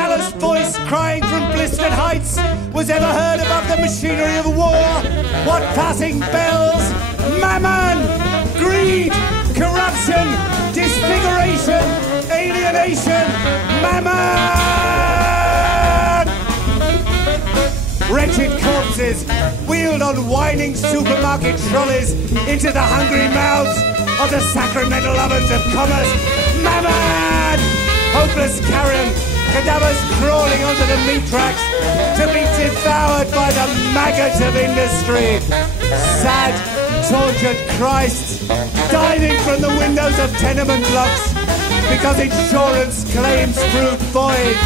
callous voice crying from blistered heights was ever heard above the machinery of war? What passing bells? Mammon, greed, corruption, disfiguration, alienation, mammon! Wretched corpses wheeled on whining supermarket trolleys into the hungry mouths of the sacramental ovens of commerce. Mammon! Hopeless carrion, cadavers crawling onto the meat tracks to be devoured by the maggots of industry. Sad, tortured Christs diving from the windows of tenement blocks because insurance claims proved void,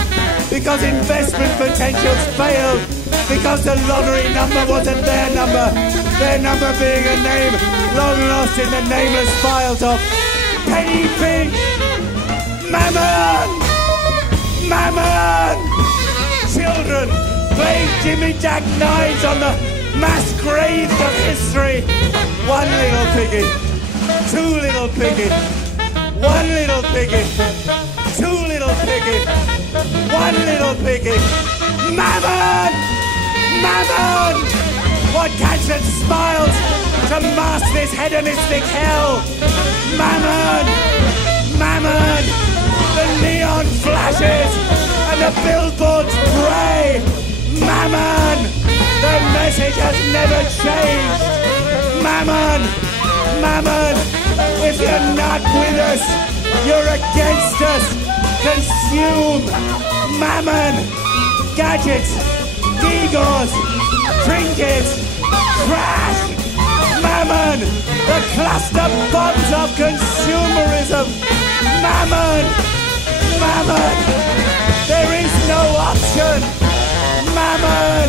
because investment potentials failed, because the lottery number wasn't their number being a name long lost in the nameless files of Penny Pinch. Mammon! Mammon! Children playing Jimmy Jack nines on the mass graves of history. One little piggy, two little piggy, one little piggy, two little piggy, one little piggy. Mammon! Mammon! What cancer smiles to mask this hedonistic hell? Mammon! Mammon! The neon flashes and the billboards pray. Mammon! The message has never changed. Mammon! Mammon! If you're not with us, you're against us. Consume! Mammon! Gadgets! Gewgaws, trinkets, trash, mammon, the cluster bombs of consumerism, mammon, mammon, there is no option, mammon,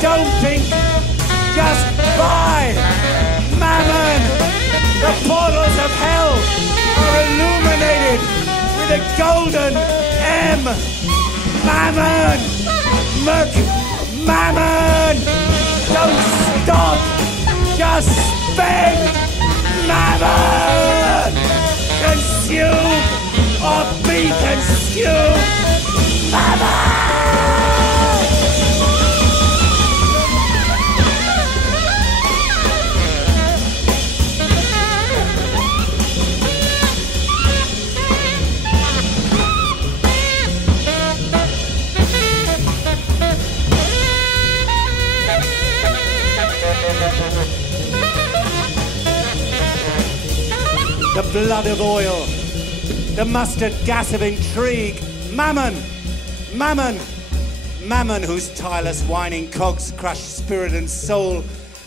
don't think, just buy, mammon, the portals of hell are illuminated with a golden M, mammon. Look, mammon! Don't stop! Just spend! Mammon! Consume or be consumed! Mammon! The blood of oil, the mustard gas of intrigue, mammon, mammon, mammon whose tireless whining cogs crush spirit and soul,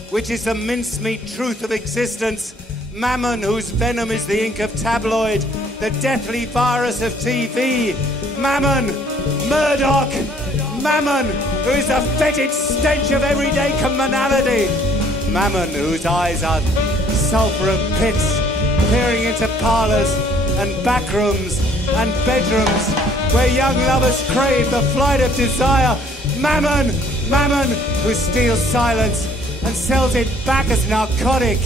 which is the mincemeat truth of existence, mammon whose venom is the ink of tabloid, the deathly virus of TV, mammon, Murdoch, mammon who is the fetid stench of everyday commonality, mammon whose eyes are sulphur of pits, peering into parlours and back rooms and bedrooms where young lovers crave the flight of desire. Mammon, mammon, who steals silence and sells it back as narcotic.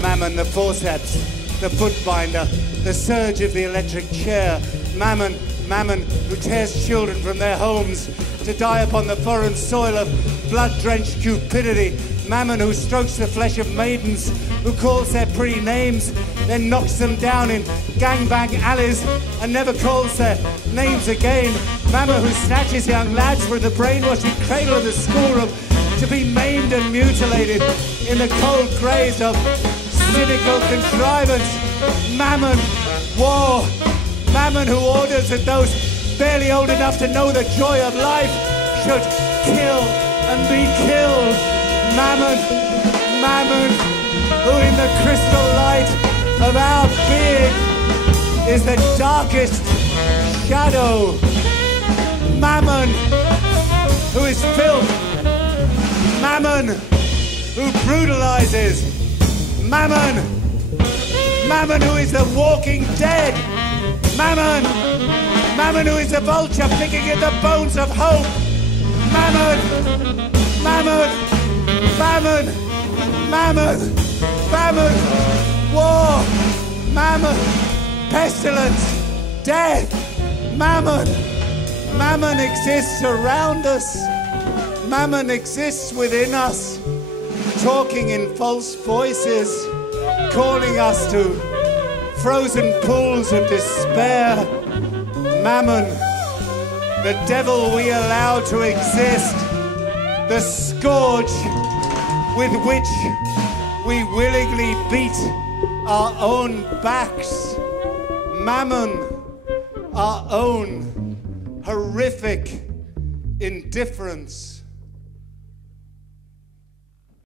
Mammon, the forceps, the bookbinder, the surge of the electric chair. Mammon, mammon, who tears children from their homes to die upon the foreign soil of blood-drenched cupidity. Mammon, who strokes the flesh of maidens, who calls their pretty names, then knocks them down in gangbang alleys and never calls their names again. Mammon, who snatches young lads from the brainwashing cradle of the schoolroom to be maimed and mutilated in the cold graves of cynical contrivance. Mammon, war. Mammon, who orders that those barely old enough to know the joy of life should kill and be killed. Mammon, mammon, who in the crystal light of our being is the darkest shadow. Mammon, who is filth. Mammon, who brutalizes. Mammon, mammon who is the walking dead. Mammon, mammon who is the vulture picking at the bones of hope. Mammon, mammon, mammon, mammon, famine, war, mammon, pestilence, death, mammon, Mammon exists around us. Mammon exists within us, talking in false voices, calling us to frozen pools of despair. Mammon, the devil we allow to exist, the scourge with which we willingly beat our own backs. Mammon, our own horrific indifference.